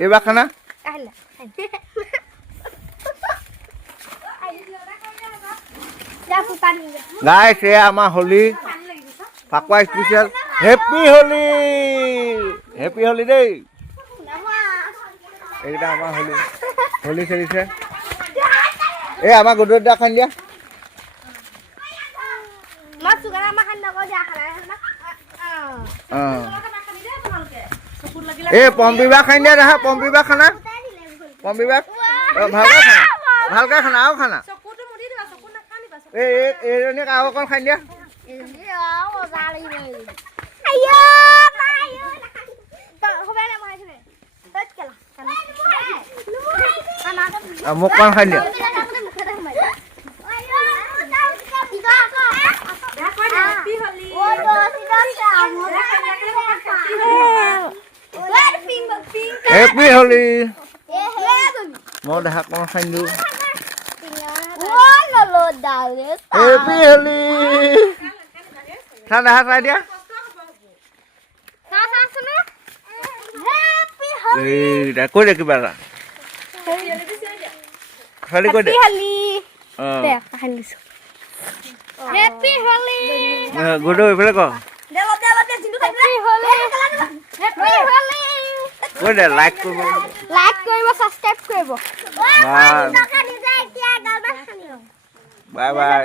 এইবাৰ খানা গাইছ এয়া আমাৰ হোলী ফাকুৱা স্পেচিয়েল হেপী হোলী দেই এইকেইটা আমাৰ হোলী খেলিছে এই আমাৰ গধূলি খাই দিয়া এই পম্পীবা খাই দিয়া দেখা পম্পীবা খানা পম্পীবা ভালকে খানা আৰু খানা এইজনীক আৰু অকণ খাই দিয়া মোক কণ খাই দিয়া হেপী হোলী মই দেখা কণ খাই দিওঁ হেপী হোলী দেখা চাই দিয়া কৈ দে কিবা এটা খালি কৈ দে গুড এইফালে ক কৈ দে লাইক কৰিব সাবস্ক্ৰাইব কৰিব বাই বাই